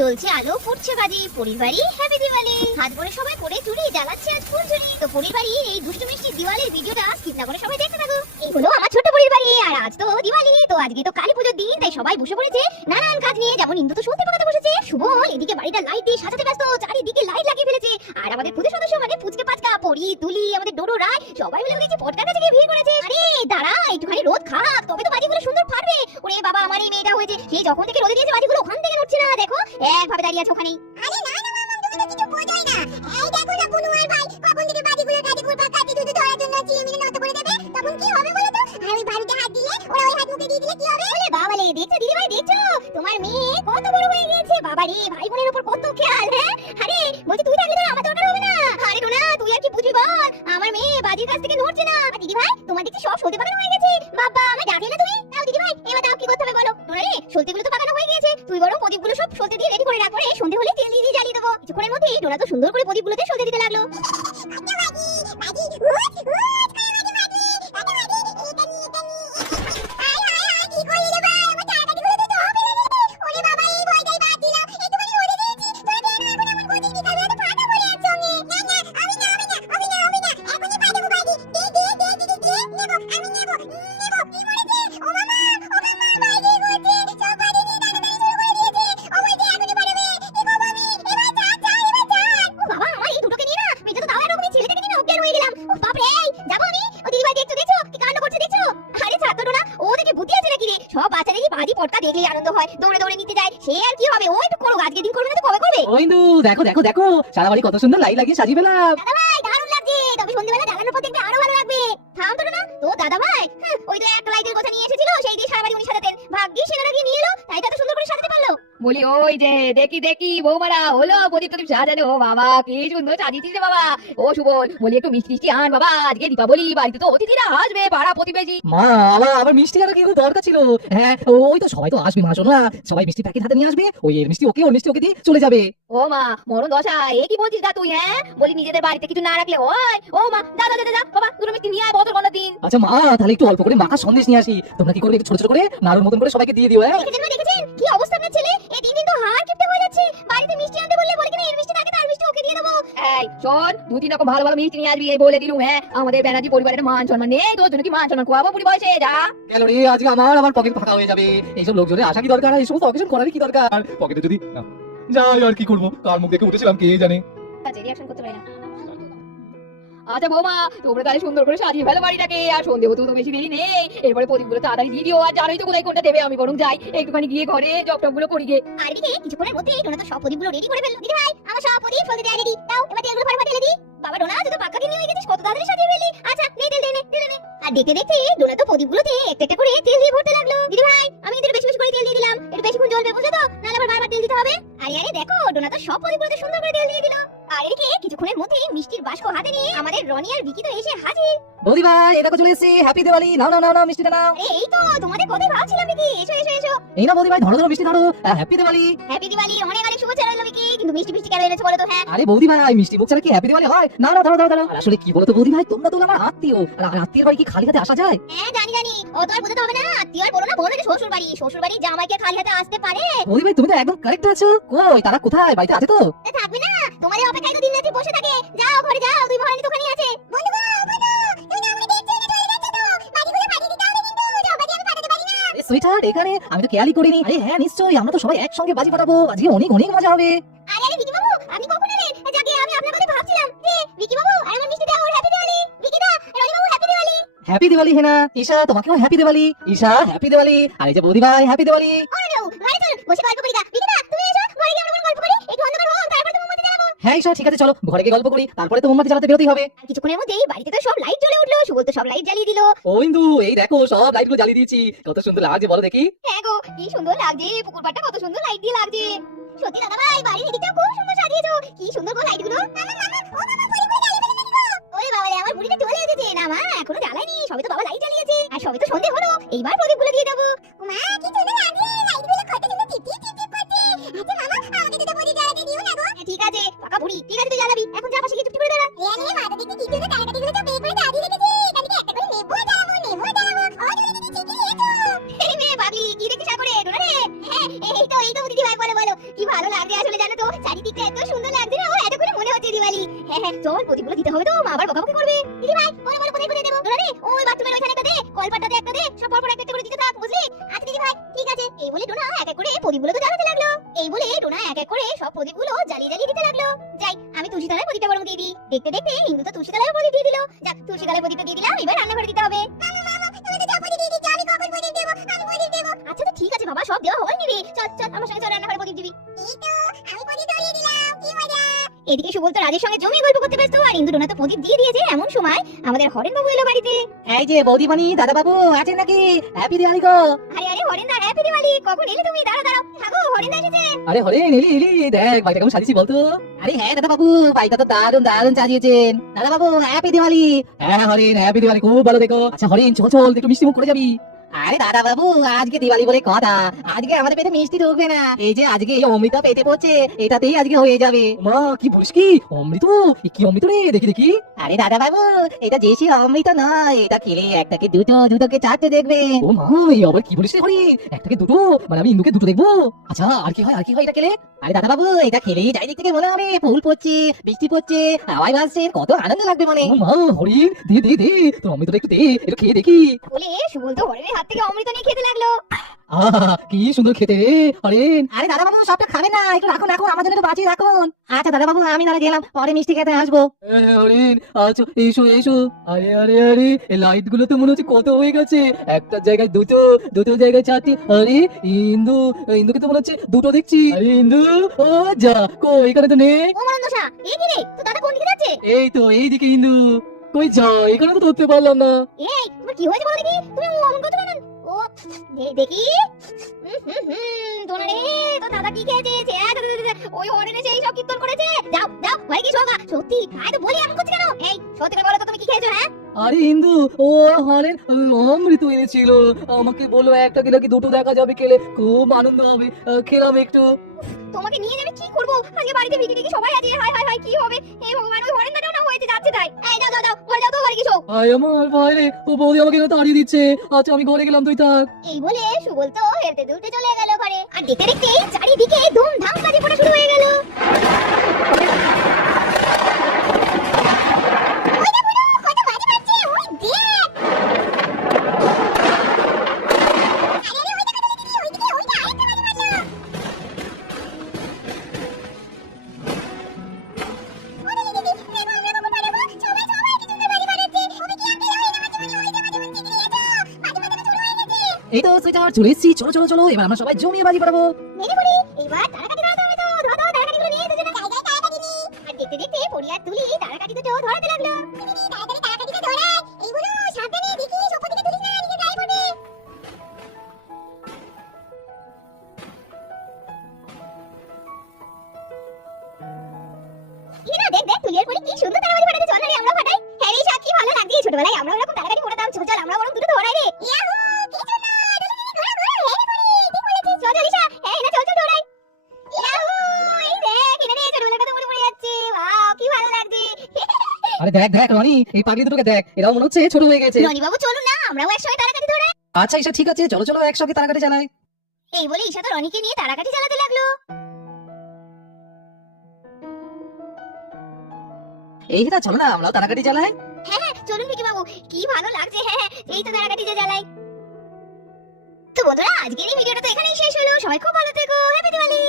জ্বলছে আলো, ফুটছে বাজি, পরিবারই হ্যাপি দিওয়ালি। হাত ভরে সবাই করে চুরি জ্বালাচ্ছে আজ ফুলঝুরি। তো পরিবারই এই দুষ্টু মিষ্টি দিওয়ালির ভিডিওটা স্কিপ না করে সবাই দেখতে থাকো। এই হলো আমার ছোট পরিবারই, আর আজ তো দিওয়ালি। তো আজকে তো কালী পুজোর দিন, তাই সবাই বসে পড়েছে নানান কাজ নিয়ে। যেমন ইন্দু তো সত্যি পাকাতে বসেছে, সুবল এদিকে বাড়িটা লাইট দিয়ে সাজাতে ব্যস্ত, চারিদিকে লাইট লাগিয়ে ফেলেছে। আর আমাদের পুজো সদস্য মানে পুচকে পাচকা, পরি, তুলি, আমাদের ডোডো রায় সবাই মিলে দেখছি পটকার কাছে গিয়ে ভিড় করেছে। আরে দাঁড়া, একটুখানি রোদ খাক, তবে তো বাজিগুলো সুন্দর ফাটবে। ওরে বাবা, আমার এই মেয়েটা হয়েছে সেই যখন থেকে রোদে দিয়েছে বাজিগুলো ওখান থেকে নড়ছে না। দেখো একভাবে দাঁড়িয়ে আছে ওখানেই। আরে না না মামা, তুমি তো কিছু বোঝোই না। এই দেখো না বুনু আর ভাই কখন থেকে বাজিগুলো কাটে ঘুরপা কাটে দুধ ধরার জন্য চিমিনে নত করে দেবে। তখন কি হবে বলো তো? আর ওই বাড়িতে হাত দিলে, ওরা ওই হাত মুখে দিয়ে দিলে কি হবে? ওরে বাবা রে, দেখছো দিদি ভাই, দেখছো তোমার মেয়ে কত বড় হয়ে গেছে। বাবা রে, ভাই বোনের উপর কত খেয়াল। হ্যাঁ আরে বলছি, তুই থাকলে তো আমার দরকার হবে না। আরে রুনা, তুই আর কি বুঝবি বল, আমার মেয়ে বাজির কাছ থেকে নড়ছে না। আর দিদি ভাই, তোমার দেখছি সব সলতে পাকানো হয়ে গেছে। বাবা আমায় ডাকলে না তুমি? নাও দিদি ভাই, এবার দাও, কি করতে হবে বলো। রুনা রে, সলতেগুলো তো পাকানো হয়ে গিয়েছে, তুই বরং প্রদীপগুলো সব সলতে দিয়ে রেডি করে রাখ, করে সন্ধে হলে তেল দিয়ে জ্বালিয়ে দেবো। কিছুক্ষণের মধ্যেই ডোনা তো সুন্দর করে প্রদীপগুলোতে সলতে দিতে লাগলো। সব বাচ্চাদের কি বাজি পটকা দেখলেই আনন্দ হয়, দৌড়ে দৌড়ে নিতে যায়। সে আর কি হবে, ওই একটু করো, আজকে দিন করবে না তো কবে করবে? ও ইন্দু, দেখো দেখো দেখো, সারা বাড়ি কত সুন্দর লাইট লাগিয়ে সাজিয়ে ফেলাম। দাদা ভাই দারুণ লাগছে, তবে সন্ধ্যাবেলা জ্বালানোর পর দেখবে আরো ভালো লাগবে। থাম তো না তো দাদা ভাই, ওই তো একটা লাইটের কথা নিয়ে এসেছিল, সেই দিয়ে সারা বাড়ি উনি সাজাতেন। ভাগ্যিস সেটা লাগিয়ে নিয়ে এলো, তাই তো এত সুন্দর করে সাজাতে পারলো। বলি ওই যে দেখি দেখি বৌমারা হলো প্রদীপ প্রদীপ সাজানো। ও বাবা কি সুন্দর সাজিয়েছিস রে বাবা। ও সুবল, বলি একটু মিষ্টি মিষ্টি আন বাবা, আজকে দীপাবলি, বাড়িতে তো অতিথিরা আসবে, পাড়া প্রতিবেশী। মা, আবার মিষ্টি আনার কি কোনো দরকার ছিল? হ্যাঁ ওই তো সবাই তো আসবে, মা শোনো না, সবাই মিষ্টি প্যাকেট হাতে নিয়ে আসবে, ওই এর মিষ্টি ওকে, ওর মিষ্টি ওকে দিয়ে চলে যাবে। ও মা মরণ দশা, এ কি বলছিস দা তুই? হ্যাঁ বলি নিজেদের বাড়িতে কিছু না রাখলে হয়? ও মা দাদা দাদা বাবা, দুটো মিষ্টি নিয়ে আয়, বছর গণা দিন। আচ্ছা মা, তাহলে একটু অল্প করে মাখা সন্দেশ নিয়ে আসি। তোমরা কি করবে, একটু ছোট ছোট করে নাড়ুর মতন করে সবাইকে দিয়ে দিও। হ্যাঁ দেখেছেন দেখেছেন কি অবস্থা আপনার ছেলে, এই দিন দিন তো হার কিপটে হয়ে যাচ্ছে। বাড়িতে মিষ্টি আনতে বললে বলে কিনা এর মিষ্টি থাকে, তার মিষ্টি ওকে দিয়ে দেবো। এই শোন, দু তিন রকম ভালো ভালো মিষ্টি নিয়ে আসবি, এই বলে দিলুম। হ্যাঁ আমাদের ব্যানার্জি পরিবারের মান সম্মান নেই, তোর জন্য কি মান সম্মান খোয়াবো বুড়ি বয়সে? যা কেন রে, আজকে আমার পকেট ফাঁকা হয়ে যাবে। এইসব লোকজনের আসা কি দরকার, এই সমস্ত অকেশন করার কি দরকার? পকেটে যদি যাই আর কি করবো, কার মুখ দেখে উঠেছিলাম কে জানে। রিঅ্যাকশন করতে পারি না। আচ্ছা বৌমা, তোমরা তাহলে সুন্দর করে সাজিয়ে ফেলো বাড়িটাকে, আর সন্ধে হতে তো বেশি দেরি নেই। এরপরে প্রদীপগুলো তাড়াতাড়ি দিয়ে দিও, আর জানোই তো কোথায় কোনটা দেবে। আমি বরং যাই একটুখানি গিয়ে ঘরে জব টপ গুলো করি গে। আর এদিকে কিছুক্ষণের মধ্যেই ডোনা তো সব প্রদীপগুলো রেডি করে ফেললো। দিদি ভাই, আমার সব প্রদীপ সলতে দেয়া রেডি, দাও এবার তেলগুলো ফাটাফাটি ঢেলে দিই। বাবা ডোনা, তুই তো পাক্কা কিনে হয়ে গেছিস, কত তাড়াতাড়ি সাজিয়ে ফেললি। আচ্ছা নে তেল নে। আর দেখতে দেখতে ডোনা তো প্রদীপগুলোতে একটা একটা করে তেল দিয়ে ভরতে লাগলো। দিদি ভাই, আমি এদের বেশি বেশি করে তেল দিয়ে দিলাম, একটু বেশিক্ষণ জ্বলবে বুঝলে তো, নাহলে আবার বারবার তেল দিতে হবে। আরে আরে দেখো, ডোনা তো সব প্রদীপগুলোতে সুন্দর করে তেল দিয়ে দিল। আর এদিকে কিছুক্ষণের মধ্যেই মিষ্টির বাস্ক হাতে নিয়ে আমাদের রনি আর ভিকি তো এসে হাজির। বৌদি ভাই, এটা চলে এসেছে, হ্যাপি দিওয়ালি। নাও নাও নাও নাও, মিষ্টিটা নাও। আরে এই তো তোমাদের কথাই ভাবছিলাম ভিকি, এসো এসো এসো। এই না বৌদি ভাই, ধরো ধরো মিষ্টি ধরো, হ্যাপি দিওয়ালি। হ্যাপি দিওয়ালি, অনেক অনেক শুভেচ্ছা রইলো ভিকি। কিন্তু মিষ্টি মিষ্টি কেন এনেছো বলো তো? হ্যাঁ আরে বৌদি ভাই, মিষ্টি মুখ ছাড়া কি হ্যাপি দিওয়ালি হয়? না না, ধরো ধরো ধরো। আসলে কি বলতো বৌদি ভাই, তোমরা তো আমার আত্মীয়, আর আত্মীয়ের বাড়ি কি খালি হাতে আসা যায়? হ্যাঁ জানি জানি, ও তো আর বোঝাতে হবে না। আত্মীয় আর বলো না, বলো যে শ্বশুর বাড়ি জামাইকে খালি হাতে আসতে পারে? বৌদি ভাই, তুমি তো একদম কারেক্ট আছো। কই তারা কোথায়, বাড়িতে আছে তো? থাকবে না, তোমাদের অপেক্ষায় তো দিন রাত্রি বসে থাকে। যাও ঘরে যাও, দুই মহারানী তো ওখানেই আছে। বন্ধু গো বন্ধু, তুমি না আমাকে দেখছো না, চলে যাচ্ছো তো? বাড়িগুলো ফাটিয়ে দিতে হবে কিন্তু, সব বাড়ি আমি ফাটাতে পারি না। আরে সুইটহার্ট, এখানে আমি তো খেয়ালই করিনি। আরে হ্যাঁ নিশ্চয়ই, আমরা তো সবাই একসঙ্গে বাজি ফাটাবো, আজকে অনেক অনেক মজা হবে। আরে আরে ভিকি বাবু, আপনি কখন এলেন? যাকে আমি আপনার কথা ভাবছিলাম। ভিকি বাবু, আর আমার মিষ্টি দাও, ওর হ্যাপি দিওয়ালি। ভিকি দা, রনি বাবু হ্যাপি দিওয়ালি। হ্যাপি দিওয়ালি হেনা। ঈশা, তোমাকেও হ্যাপি দিওয়ালি। ঈশা হ্যাপি দিওয়ালি। আর এই যে বৌদি ভাই, হ্যাপি দিওয়ালি। ওরে নাও, ঘরে চল, বসে গল্প করি গা। ভিকি দা, তুমি এসো, ঘরে গিয়ে আমরা গল্প করি। একটু অন্ধকার হোক, তারপর তো মোমবাতি জ্বালাবো। হ্যাঁ ঈশা, ঠিক আছে, চলো ঘরে গিয়ে গল্প করি, তারপরে তো মোমবাতি জ্বালাতে বেরোতেই হবে। আর কিছুক্ষণের মধ্যেই বাড়িতে তো সব লাইট জ্বলে উঠলো। সুবল তো সব লাইট জ্বালিয়ে দিল। ও ইন্দু, এই দেখো সব লাইটগুলো জ্বালিয়ে দিয়েছি, কত সুন্দর লাগছে বলো দেখি। হ্যাঁ গো, কি সুন্দর লাগছে, পুকুর পাড়টা কত সুন্দর লাইট দিয়ে লাগছে। সত্যি দাদা ভাই, বাড়ির এদিকটা খুব সুন্দর সাজিয়েছো। কি সুন্দর গো লাইটগুলো। মামা মামা, ও মামা, পরি পরি জ্বালিয়ে ফেলে নাকি গো? ওরে বাবা রে, আমার বুড়িটা চলে এসেছে। না মা, এখনো জ্বালায়নি, সবে তো বাবা লাইট জ্বালিয়েছে। আর সবে তো সন্ধে হলো, এইবার প্রদীপগুলো দিয়ে দেবো। মা কি সুন্দর লাগছে, লাইটগুলো কত সুন্দর টিপ টিপ টিপ করছে। আচ্ছা মামা, আমাকে দুটো প্রদীপ জ্বালাতে দিও না গো। ঠিক আছে পাকা বুড়ি, ঠিক আছে তুই জ্বালাবি। এখন যা পাশে গিয়ে চুপটি করে দাঁড়া। রে মা, তো দেখি কি সুন্দর কাটাকাটিগুলো সব বের করে দাঁড়িয়ে রেখেছে। কালকে একটা করে নেবো জ্বালাবো। ও জলদি দিদি ঠিকই নিয়েছো। এই মেয়ে পাগলি, কি দেখছিস করে? ডোনা রে, হ্যাঁ এই তো দিদি ভাই, বলো বলো, কি ভালো লাগছে চারিদিকটা এত সুন্দর লাগছে না, ও এত করে মনে হচ্ছে দিওয়ালি। হ্যাঁ হ্যাঁ, চল প্রদীপগুলো দিতে হবে তো, মা আবার বকাবকি করবে। দিদি ভাই, বলো বলো কোথায় কোথায় দেবো? ডোরা রে, ওই বাথরুমের ওইখানে একটা দে, কলপাটটাতে একটা দে, সব পরপর একটা একটা করে দিতে থাক, বুঝলি? আচ্ছা দিদি ভাই, ঠিক আছে। এই বলে ডোনা এক এক করে প্রদীপগুলো তো জ্বালাতে লাগলো। এই বলে ডোনা এক এক করে সব প্রদীপগুলো জ্বালিয়ে জ্বালিয়ে দিতে লাগলো। যাই, আমি তুলসী তলায় প্রদীপটা বরং দিয়ে দিই। দেখতে দেখতে ইন্দু তো তুলসী তলায় প্রদীপ দিয়ে দিল। যাক, তুলসী তলায় প্রদীপটা দিয়ে দিলাম, এবার রান্নাঘরে দিতে হবে। আচ্ছা তো ঠিক আছে বাবা, সব দেওয়া হয়নি রে। চল চল, আমার সঙ্গে চল, রান্নাঘরে প্রদীপ দিবি। এই তো আমি প্রদীপ ধরিয়ে দিলাম, কি মজা। এদিকে সুবল তো রাজের সঙ্গে জমিয়ে গল্প করতে ব্যস্ত, আর ইন্দু ডোনা তো প্রদীপ দিয়ে দিয়েছে। এমন সময় আমাদের হরেন বাবু এলো বাড়িতে। এই যে বৌদিমণি, দাদা বাবু আছেন নাকি? হ্যাপি দিওয়ালি গো। আরে আরে হরেন দা, হ্যাপি দিওয়ালি। কখন এলে তুমি? দাঁড়াও দাঁড়াও, থাকো, হরেন দা এসেছে। আরে হরেন, এলি এলি, দেখ বাড়িটা কেমন সাজিয়েছি বলতো। আরে হ্যাঁ দাদা বাবু, বাড়িটা তো দারুণ দারুণ সাজিয়েছেন। দাদা বাবু হ্যাপি দিওয়ালি। হ্যাঁ হরেন, হ্যাপি দিওয়ালি, খুব ভালো দেখো। আচ্ছা হরেন, চল চল, একটু মিষ্টি মুখ করে যাবি। আরে দাদা বাবু, আজকে দিওয়ালি বলে কথা, আজকে আমাদের পেটে মিষ্টি ঢুকবে না। এই যে আজকে এই অমৃতা পেটে পড়ছে, এটাতেই আজকে হয়ে যাবে। মা কি বলিস কি? অমৃত? এ কি অমৃত রে? দেখি দেখি। আরে দাদা বাবু, এটা দেশি অমৃত নয়, এটা খেলে একটাকে দুটো, দুটোকে চারটে দেখবে। ও মা, এই আবার কি বলিস রে হরেন? একটাকে দুটো, মানে আমি ইন্দুকে দুটো দেখবো? আচ্ছা আর কি হয়, আর কি হয় এটা খেলে? আরে দাদা বাবু, এটা খেলেই চারিদিক থেকে মনে হবে ফুল পড়ছে, বৃষ্টি পড়ছে, হাওয়াই ভাসছে, কত আনন্দ লাগবে মনে। ও মা হরিণ, দে দে দে, তোর অমৃতটা একটু দে, একটু খেয়ে দেখি। বলে সুবল তো হরেনের হাত থেকে অমৃত নিয়ে খেতে লাগলো। আহা কি সুন্দর খেতে রে হরেন। আরে দাদা বাবু, সবটা খাবে না, একটু রাখুন রাখুন, আমার জন্য একটু বাঁচিয়ে রাখুন। আচ্ছা দাদা বাবু, আমি না গেলাম, পরে মিষ্টি খেতে আসবো। হরিণ আচ্ছা, এসো এসো। আরে আরে আরে, এই লাইট গুলো তো মনে হচ্ছে কত হয়ে গেছে। একটা জায়গায় দুটো, দুটো জায়গায় চারটি। আরে ইন্দু, ইন্দুকে তো মনে হচ্ছে দুটো দেখছি। আরে ইন্দু, ও যা, কো এখানে তো নেই। ও মনন্দসা, এই কি রে? তো দাদা কোন দিকে যাচ্ছে? এই তো এইদিকে ইন্দু। কই যা, এখানে তো ধরতে পারলাম না। এই তোমার কি হয়েছে বলো দেখি? তুমি অমন করছো কেন? ও দেখি, তোনা রে, তো দাদা কি খেয়েছে? ওই হরেনে সেই সব কীর্তন করেছে। যাও যাও, ঘরে কি শোগা? সত্যি খাই তো বলি, এমন করছে কেন? এই সত্যি করে বলো তো, তুমি কি খেয়েছো? হ্যাঁ আরে ইন্দু, ও হরেন অমৃত এনেছিল, আমাকে বললো একটা কি নাকি দুটো দেখা যাবে খেলে, খুব আনন্দ হবে। খেলাম একটু। তোমাকে নিয়ে যাবে কি করবো? আজকে বাড়িতে বিকি টিকি সবাই আছে। হাই হাই হাই, কি হবে? হে ভগবান, ওই হরেন দাটাও না হয়েছে, যাচ্ছে তাই। এই যাও যাও যাও, ঘরে যাও তো, ঘরে কি শো? আয় আমার ভাই রে, ও বৌদি আমাকে না তাড়িয়ে দিচ্ছে। আচ্ছা আমি ঘরে গেলাম, তুই থাক। এই বলে সুবল তো হেলতে দুলতে চলে গেল ঘরে। আর দেখতে দেখতে চারিদিকে ধুমধাম কাজে পড়া শুরু হয়ে গেল। এই তো সুইটার, চলে এসেছি, চলো চলো চলো, এবার আমরা সবাই জমিয়ে বাজি পড়াবো। মেরে পড়ি, এইবার তারাকাটি ধরাতে হবে তো। ধরো ধরো, তারাকাটিগুলো নিয়ে দুজনে জায়গায় তারাকাটি নি। আর দেখতে দেখতে পড়ি আর তুলি তারাকাটি দুটো ধরাতে লাগলো। তাড়াতাড়ি তারাকাটিটা ধরাই। এইগুলো সাবধানে, দেখি সব দিকে তুলিস না, নিচে গায়ে পড়বে। ইরা দেখ দেখ, তুলিয়ার পরি কি সুন্দর তারাকাটি ফাটাতে। চল না রে, আমরা ফাটাই। হ্যাঁ রে ঈশা, কি ভালো লাগছে। ছোটবেলায় আমরা ওরকম তারাকাটি ফোটাতাম। চল চল, আমরা বরং দুটো ধরাই রে। ইয়াহু, কি সুন্দর। ধরা ধরা, হ্যাঁ রে পরি, ঠিক বলেছিস। চল চল ঈশা, হ্যাঁ না, চল চল ধরাই। ইয়াহু, এই দেখ, এটা রে ছোটবেলার কথা মনে পড়ে যাচ্ছে। ওয়াও, কি ভালো লাগছে। আরে দেখ দেখ রনি, এই পাগলি দুটোকে দেখ, এরাও মনে হচ্ছে ছোট হয়ে গেছে। রনি বাবু চলুন না, আমরাও একসঙ্গে তারাকাটি ধরাই। আচ্ছা ঈশা, ঠিক আছে, চলো চলো একসঙ্গে তাড়াতাড়ি চালাই। এই বলে ঈশা তো রনিকে নিয়ে তারাকাটি চালাতে লাগলো। এই না, চলো না আমরাও তাড়াতাড়ি চালাই। হ্যাঁ চলুন ভিকি বাবু, কি ভালো লাগছে। হ্যাঁ এই তো তারাকাটি যে জ্বালাই। তো বন্ধুরা, আজকের এই ভিডিওটা তো এখানেই শেষ হলো। সবাই খুব ভালো থেকো। হ্যাপি দিওয়ালি।